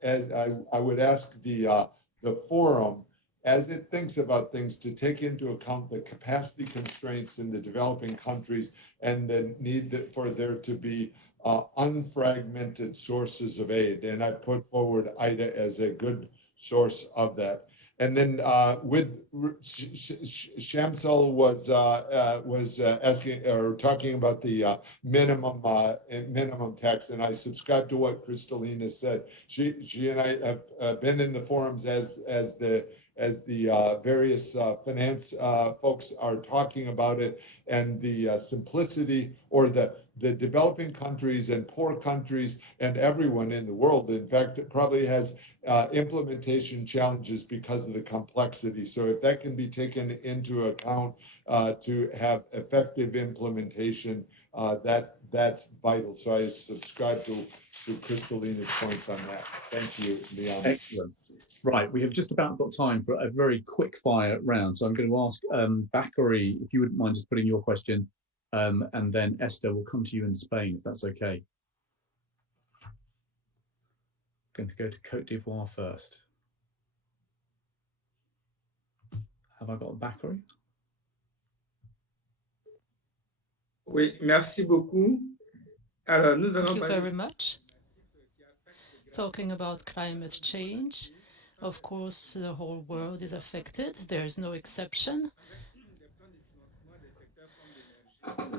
I would ask the forum, as it thinks about things, to take into account the capacity constraints in the developing countries and the need for there to be unfragmented sources of aid. And I put forward IDA as a good source of that. And then with Shamsal was asking or talking about the minimum tax, and I subscribe to what Kristalina said. She and I have been in the forums as the various finance folks are talking about it, and the simplicity, or the developing countries and poor countries and everyone in the world, in fact, it probably has implementation challenges because of the complexity. So if that can be taken into account to have effective implementation, that's vital. So I subscribe to Kristalina's points on that. Thank you, Liam. Excellent. Right, we have just about got time for a very quick fire round. So I'm going to ask Bakary, if you wouldn't mind just putting your question, and then Esther will come to you in Spain, if that's okay. Going to go to Côte d'Ivoire first. Have I got Bakary? Oui, merci beaucoup. Alors, nous allons Thank you very much. Talking about climate change, of course, the whole world is affected. There is no exception.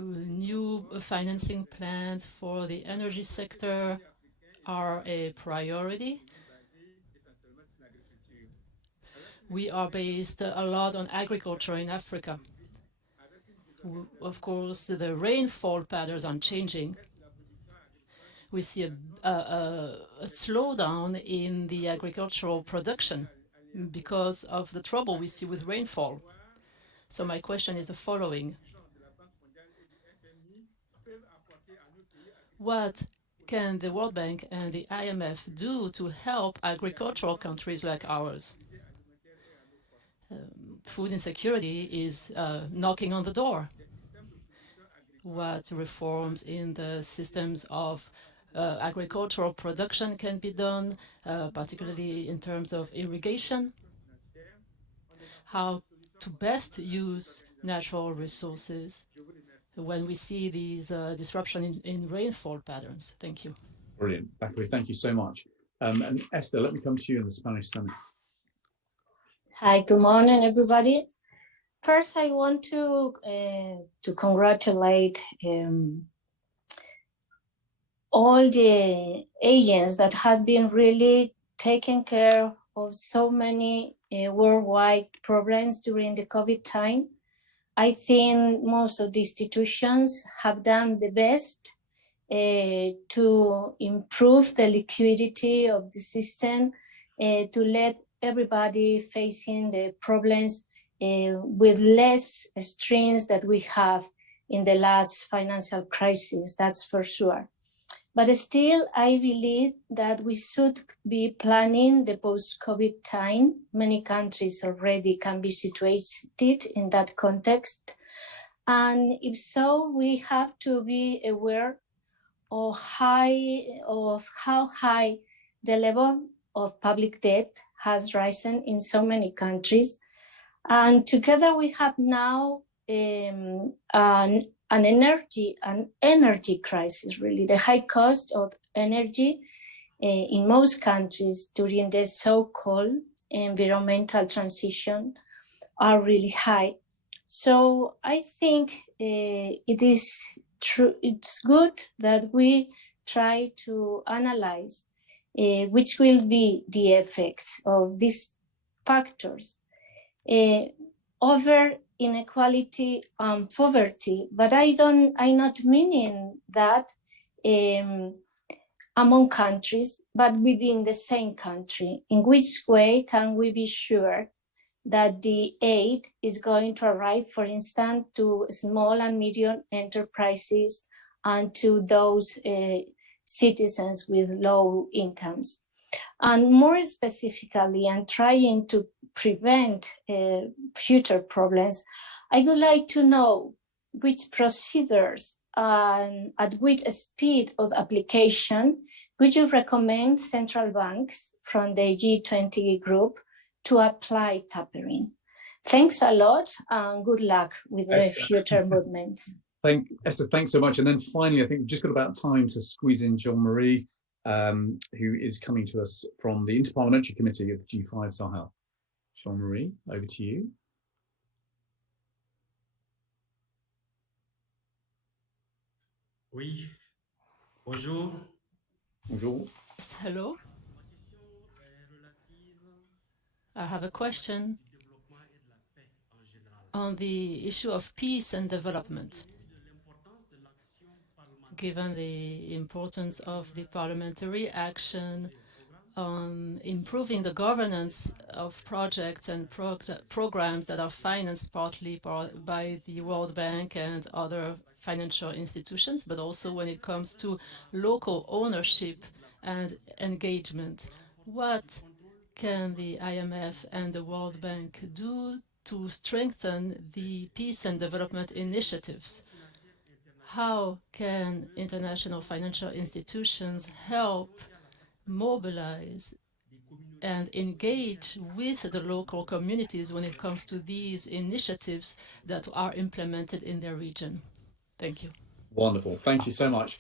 New financing plans for the energy sector are a priority. We are based a lot on agriculture in Africa. Of course, the rainfall patterns are changing. We see a slowdown in the agricultural production because of the trouble we see with rainfall. So my question is the following. What can the World Bank and the IMF do to help agricultural countries like ours? Food insecurity is knocking on the door. What reforms in the systems of agricultural production can be done, particularly in terms of irrigation? How to best use natural resources when we see these disruption in rainfall patterns? Thank you. Brilliant, Bakary, thank you so much. And Esther, let me come to you in the Spanish Senate. Hi, good morning, everybody. First, I want to congratulate all the agents that has been really taking care of so many worldwide problems during the COVID time. I think most of the institutions have done the best to improve the liquidity of the system, to let everybody facing the problems with less strains that we have in the last financial crisis, that's for sure. But still, I believe that we should be planning the post-COVID time. Many countries already can be situated in that context. And if so, we have to be aware of how high the level of public debt has risen in so many countries. And together we have now an energy crisis, really. The high cost of energy in most countries during the so-called environmental transition are really high. So I think it is true. It's good that we try to analyze which will be the effects of these factors over inequality and poverty. But I'm not meaning that among countries, but within the same country. In which way can we be sure that the aid is going to arrive, for instance, to small and medium enterprises and to those citizens with low incomes. And more specifically, and trying to prevent future problems, I would like to know which procedures and at which speed of application would you recommend central banks from the G20 group to apply tapering? Thanks a lot and good luck with the future movements. Esther, thanks so much. And then finally, I think we've just got about time to squeeze in Jean-Marie, who is coming to us from the Interparliamentary Committee of G5 Sahel. Jean-Marie, over to you. Oui. Bonjour. Bonjour. Hello. I have a question on the issue of peace and development. Given the importance of the parliamentary action on improving the governance of projects and programs that are financed partly by the World Bank and other financial institutions, but also when it comes to local ownership and engagement. What can the IMF and the World Bank do to strengthen the peace and development initiatives? How can international financial institutions help mobilize and engage with the local communities when it comes to these initiatives that are implemented in their region? Thank you. Wonderful. Thank you so much.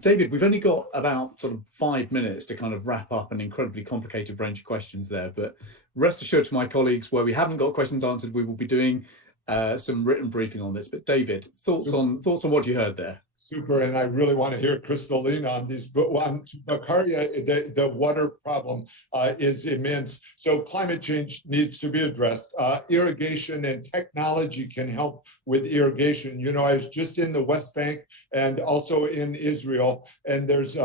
David, we've only got about sort of 5 minutes to kind of wrap up an incredibly complicated range of questions there, but rest assured to my colleagues, where we haven't got questions answered, we will be doing some written briefing on this. But David, thoughts on what you heard there? Super, and I really want to hear Kristalina on these. But on Bakaria, the water problem is immense. So climate change needs to be addressed. Irrigation and technology can help with irrigation. You know, I was just in the West Bank and also in Israel, and there's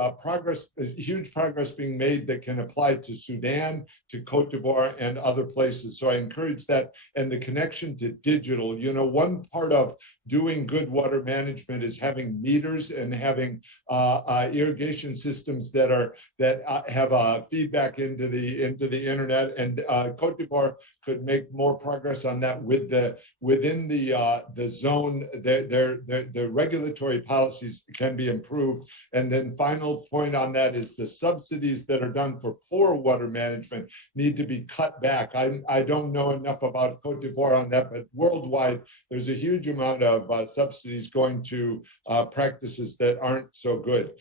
huge progress being made that can apply to Sudan, to Cote d'Ivoire, and other places. So I encourage that, and the connection to digital. You know, one part of doing good water management is having meters and having irrigation systems that have feedback into the internet. And Cote d'Ivoire could make more progress on that within the zone. The regulatory policies can be improved. And then final point on that is the subsidies that are done for poor water management need to be cut back. I don't know enough about Cote d'Ivoire on that, but worldwide there's a huge amount of subsidies going to practices that aren't so good.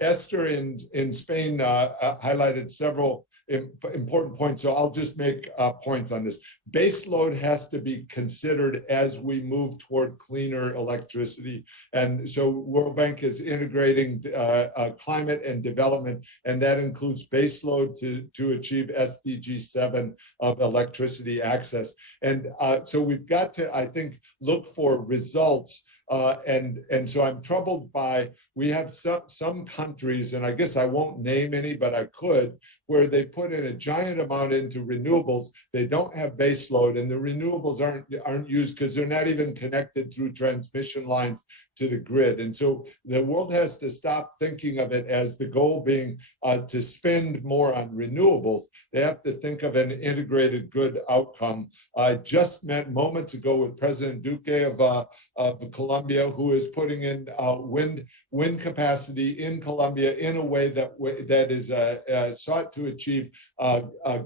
Esther in Spain highlighted several important points, so I'll just make points on this. Base load has to be considered as we move toward cleaner electricity, and so World Bank is integrating climate and development, and that includes base load to achieve SDG 7 of electricity access. And so we've got to, I think, look for results. And so I'm troubled by, we have some countries, and I guess I won't name any, but I could, where they put in a giant amount into renewables. They don't have base load, and the renewables aren't used because they're not even connected through transmission lines to the grid. And so the world has to stop thinking of it as the goal being to spend more on renewables. They have to think of an integrated good outcome. I just met moments ago with President Duque of Colombia, who is putting in wind capacity in Colombia in a way that is sought to achieve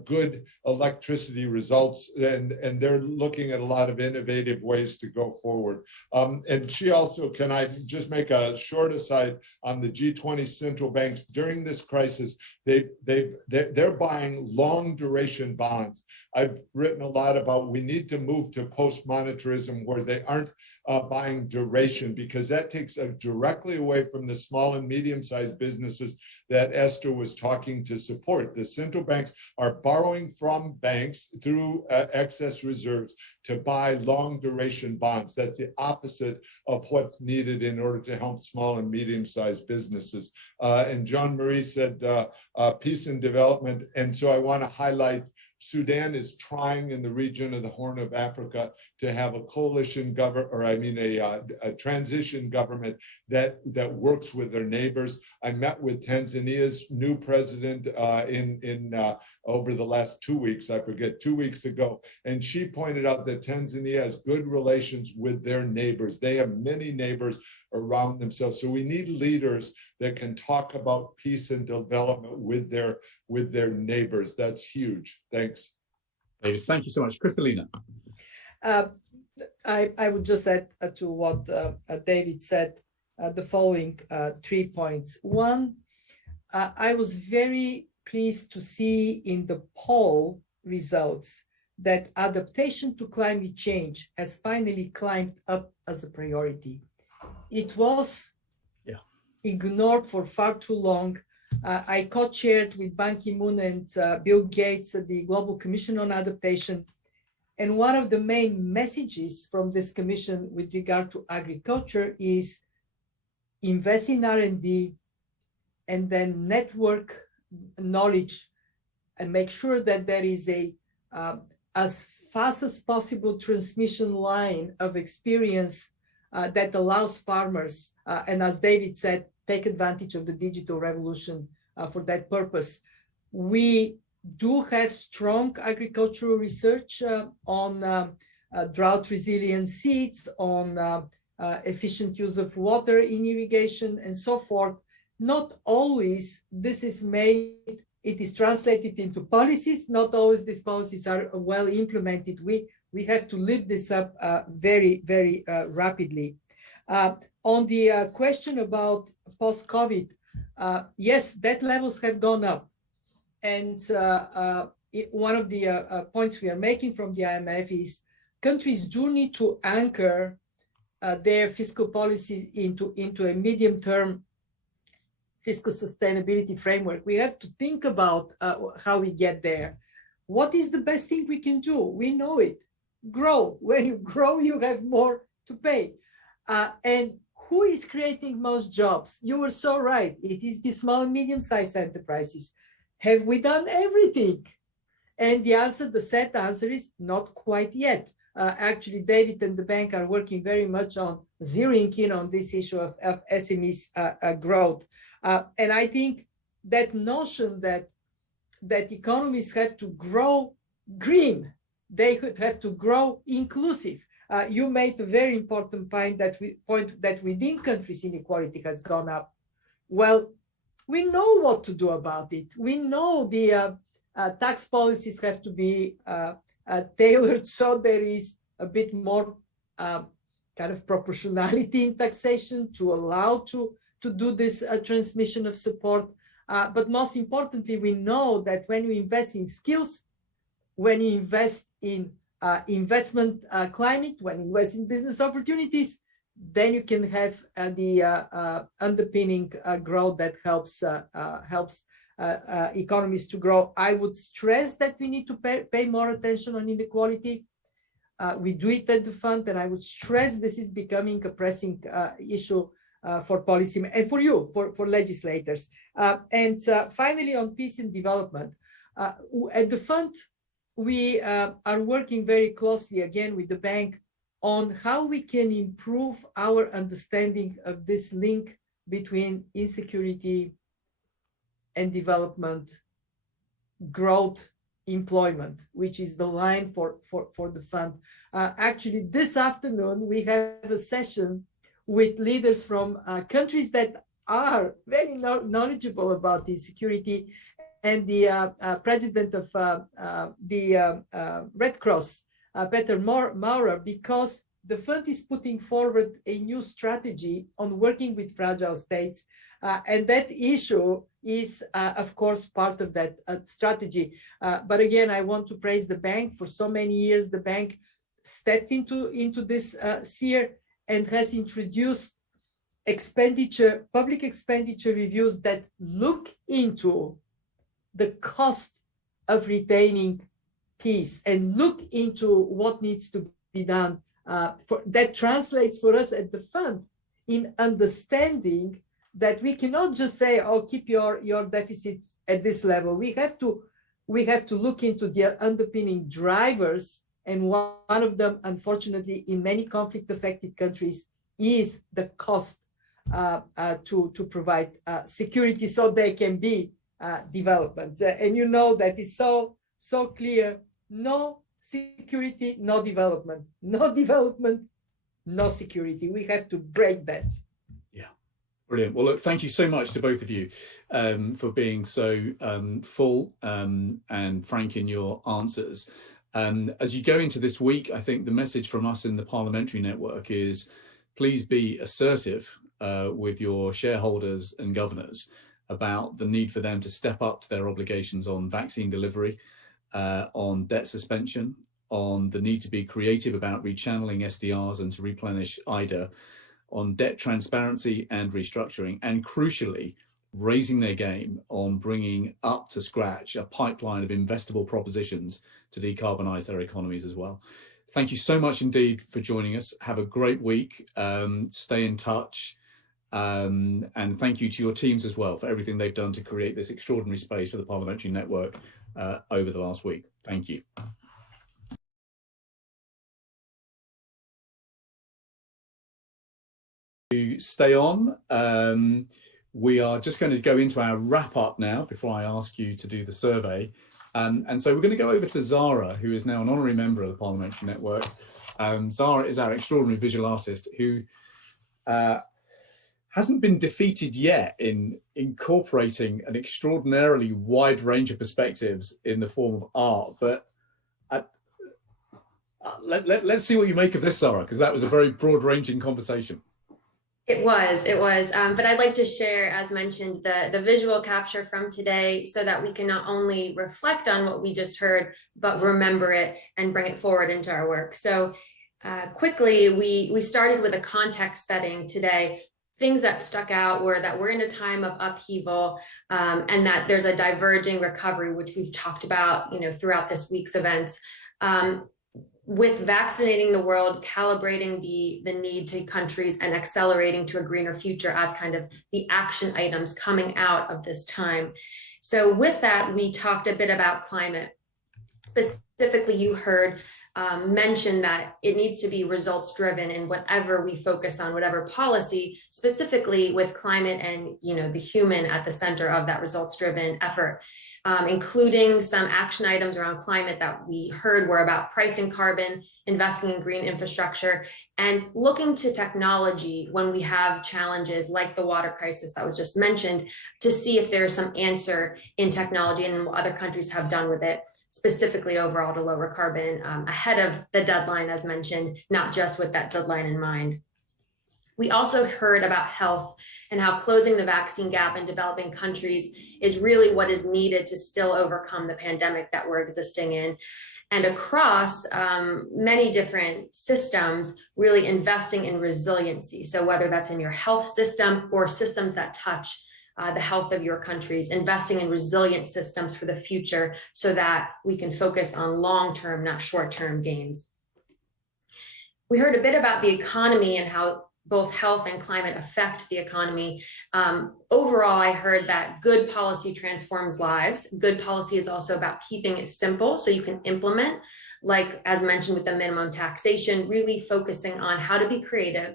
good electricity results, and they're looking at a lot of innovative ways to go forward. And she also, can I just make a short aside on the G20 central banks during this crisis? They're buying long duration bonds. I've written a lot about we need to move to post-monetarism where they aren't buying duration, because that takes directly away from the small and medium-sized businesses that Esther was talking to support. The central banks are borrowing from banks through excess reserves to buy long duration bonds. That's the opposite of what's needed in order to help small and medium-sized businesses. And Jean-Marie said peace and development, and so I want to highlight Sudan is trying in the region of the Horn of Africa to have a coalition government, or I mean a transition government that works with their neighbors. I met with Tanzania's new president over the last 2 weeks, I forget, 2 weeks ago, and she pointed out that Tanzania has good relations with their neighbors. They have many neighbors around themselves. So we need leaders that can talk about peace and development with their neighbors. That's huge. Thanks. David, thank you so much. Kristalina. I would just add to what David said, the following 3 points. One, I was very pleased to see in the poll results that adaptation to climate change has finally climbed up as a priority. It was ignored for far too long. I co-chaired with Ban Ki-moon and Bill Gates the Global Commission on Adaptation. And one of the main messages from this commission with regard to agriculture is invest in R&D and then network knowledge and make sure that there is a as fast as possible transmission line of experience that allows farmers, and as David said, take advantage of the digital revolution for that purpose. We do have strong agricultural research on drought resilient seeds, on efficient use of water in irrigation and so forth. Not always this is made, it is translated into policies. Not always these policies are well implemented. We have to lift this up very, very rapidly. On the question about post-COVID, yes, debt levels have gone up. And one of the points we are making from the IMF is countries do need to anchor their fiscal policies into a medium-term fiscal sustainability framework. We have to think about how we get there. What is the best thing we can do? We know it. Grow. When you grow, you have more to pay. And who is creating most jobs? You were so right. It is the small and medium-sized enterprises. Have we done everything? And the answer, the set answer is not quite yet. Actually, David and the bank are working very much on zeroing in on this issue of SMEs growth. And I think that notion that economies have to grow green, they could have to grow inclusive. You made a very important point that within countries inequality has gone up. Well, we know what to do about it. We know the tax policies have to be tailored so there is a bit more kind of proportionality in taxation to allow to do this transmission of support. But most importantly, we know that when you invest in skills, when you invest in investment climate, when you invest in business opportunities, then you can have the underpinning growth that helps economies to grow. I would stress that we need to pay more attention on inequality. We do it at the fund, and I would stress this is becoming a pressing issue for policy and for you, for legislators. And finally, on peace and development, at the fund, we are working very closely again with the bank on how we can improve our understanding of this link between insecurity and development, growth, employment, which is the line for the fund. Actually, this afternoon, we have a session with leaders from countries that are very knowledgeable about insecurity, and the president of the Red Cross, Peter Maurer, because the fund is putting forward a new strategy on working with fragile states. And that issue is, of course, part of that strategy. But again, I want to praise the bank. For so many years, the bank stepped into this sphere and has introduced public expenditure reviews that look into the cost of retaining peace and look into what needs to be done. That translates for us at the fund in understanding that we cannot just say, oh, keep your deficits at this level. We have to we have to look into the underpinning drivers, and one of them, unfortunately, in many conflict-affected countries, is the cost to provide security so there can be development. And you know that is so clear: no security, no development; no development, no security. We have to break that. Yeah, brilliant. Well, look, thank you so much to both of you for being so full and frank in your answers. As you go into this week, I think the message from us in the Parliamentary Network is please be assertive with your shareholders and governors about the need for them to step up to their obligations on vaccine delivery, on debt suspension, on the need to be creative about rechanneling SDRs and to replenish IDA, on debt transparency and restructuring, and crucially, raising their game on bringing up to scratch a pipeline of investable propositions to decarbonize their economies as well. Thank you so much indeed for joining us. Have a great week. Stay in touch. And thank you to your teams as well for everything they've done to create this extraordinary space for the Parliamentary Network over the last week. Thank you. To stay on, we are just going to go into our wrap up now before I ask you to do the survey. And so we're going to go over to Zara, who is now an honorary member of the Parliamentary Network. Zara is our extraordinary visual artist who hasn't been defeated yet in incorporating an extraordinarily wide range of perspectives in the form of art. But let's see what you make of this, Zara, because that was a very broad-ranging conversation. It was, but I'd like to share, as mentioned, the visual capture from today so that we can not only reflect on what we just heard, but remember it and bring it forward into our work. So quickly, we started with a context setting today. Things that stuck out were that we're in a time of upheaval and that there's a diverging recovery, which we've talked about, throughout this week's events. With vaccinating the world, calibrating the need to countries and accelerating to a greener future as kind of the action items coming out of this time. So with that, we talked a bit about climate. Specifically, you heard mention that it needs to be results driven in whatever we focus on, whatever policy, specifically with climate and the human at the center of that results driven effort. Including some action items around climate that we heard were about pricing carbon, investing in green infrastructure, and looking to technology when we have challenges like the water crisis that was just mentioned, to see if there's some answer in technology and what other countries have done with it, specifically overall to lower carbon ahead of the deadline, as mentioned, not just with that deadline in mind. We also heard about health and how closing the vaccine gap in developing countries is really what is needed to still overcome the pandemic that we're existing in. And across many different systems, really investing in resiliency. So whether that's in your health system or systems that touch the health of your countries, investing in resilient systems for the future so that we can focus on long-term, not short-term gains. We heard a bit about the economy and how both health and climate affect the economy. Overall, I heard that good policy transforms lives. Good policy is also about keeping it simple so you can implement, like as mentioned with the minimum taxation, really focusing on how to be creative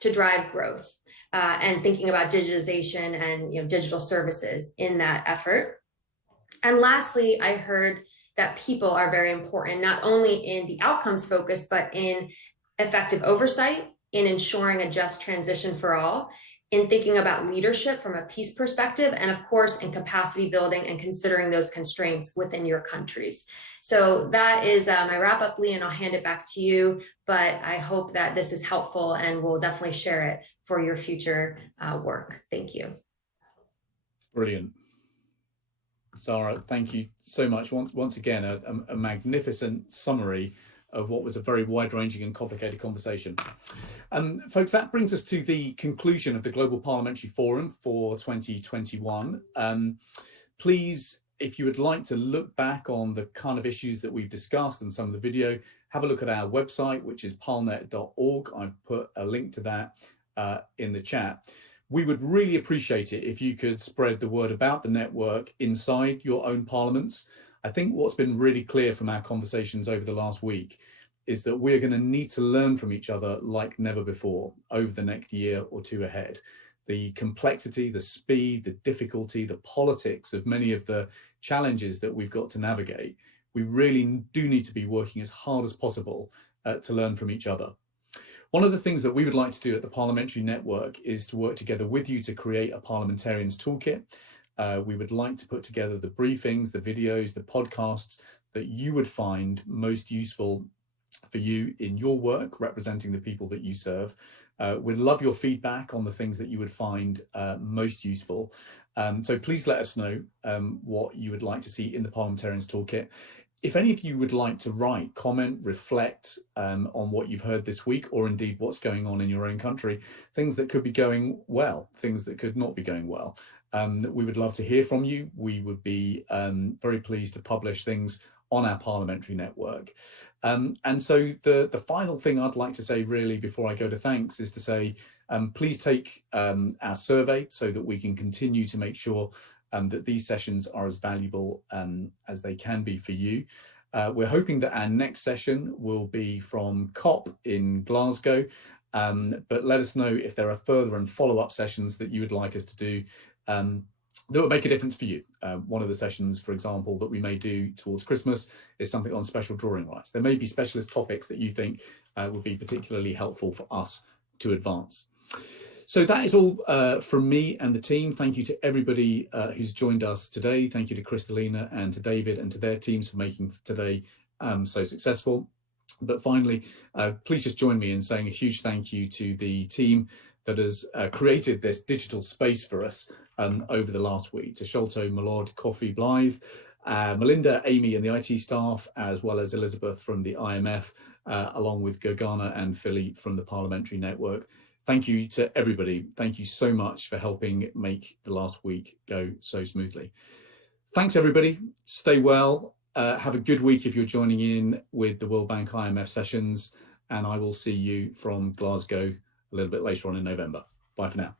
to drive growth and thinking about digitization and digital services in that effort. And lastly, I heard that people are very important, not only in the outcomes focus, but in effective oversight, in ensuring a just transition for all, in thinking about leadership from a peace perspective, and of course, in capacity building and considering those constraints within your countries. So that is my wrap up, Lee, and I'll hand it back to you. But I hope that this is helpful and we'll definitely share it for your future work. Thank you. Brilliant. Zara, thank you so much. Once again, a magnificent summary of what was a very wide-ranging and complicated conversation. Folks, that brings us to the conclusion of the Global Parliamentary Forum for 2021. Please, if you would like to look back on the kind of issues that we've discussed and some of the video, have a look at our website, which is parlnet.org. I've put a link to that in the chat. We would really appreciate it if you could spread the word about the network inside your own parliaments. I think what's been really clear from our conversations over the last week is that we're going to need to learn from each other like never before over the next year or two ahead. The complexity, the speed, the difficulty, the politics of many of the challenges that we've got to navigate, we really do need to be working as hard as possible to learn from each other. One of the things that we would like to do at the Parliamentary Network is to work together with you to create a parliamentarians toolkit. We would like to put together the briefings, the videos, the podcasts that you would find most useful for you in your work representing the people that you serve. We'd love your feedback on the things that you would find most useful. So please let us know what you would like to see in the Parliamentarians Toolkit. If any of you would like to write, comment, reflect on what you've heard this week, or indeed what's going on in your own country, things that could be going well, things that could not be going well, we would love to hear from you. We would be very pleased to publish things on our parliamentary network. And so the final thing I'd like to say really before I go to thanks is to say, please take our survey so that we can continue to make sure that these sessions are as valuable as they can be for you. We're hoping that our next session will be from COP in Glasgow, but let us know if there are further and follow-up sessions that you would like us to do that would make a difference for you. One of the sessions, for example, that we may do towards Christmas is something on special drawing rights. There may be specialist topics that you think would be particularly helpful for us to advance. So that is all from me and the team. Thank you to everybody who's joined us today. Thank you to Kristalina and to David and to their teams for making today so successful. But finally, please just join me in saying a huge thank you to the team that has created this digital space for us over the last week, to Sholto, Malod, Coffee, Blythe, Melinda, Amy and the IT staff, as well as Elizabeth from the IMF, along with Gergana and Philippe from the Parliamentary Network. Thank you to everybody. Thank you so much for helping make the last week go so smoothly. Thanks, everybody. Stay well. Have a good week if you're joining in with the World Bank IMF sessions, and I will see you from Glasgow a little bit later on in November. Bye for now.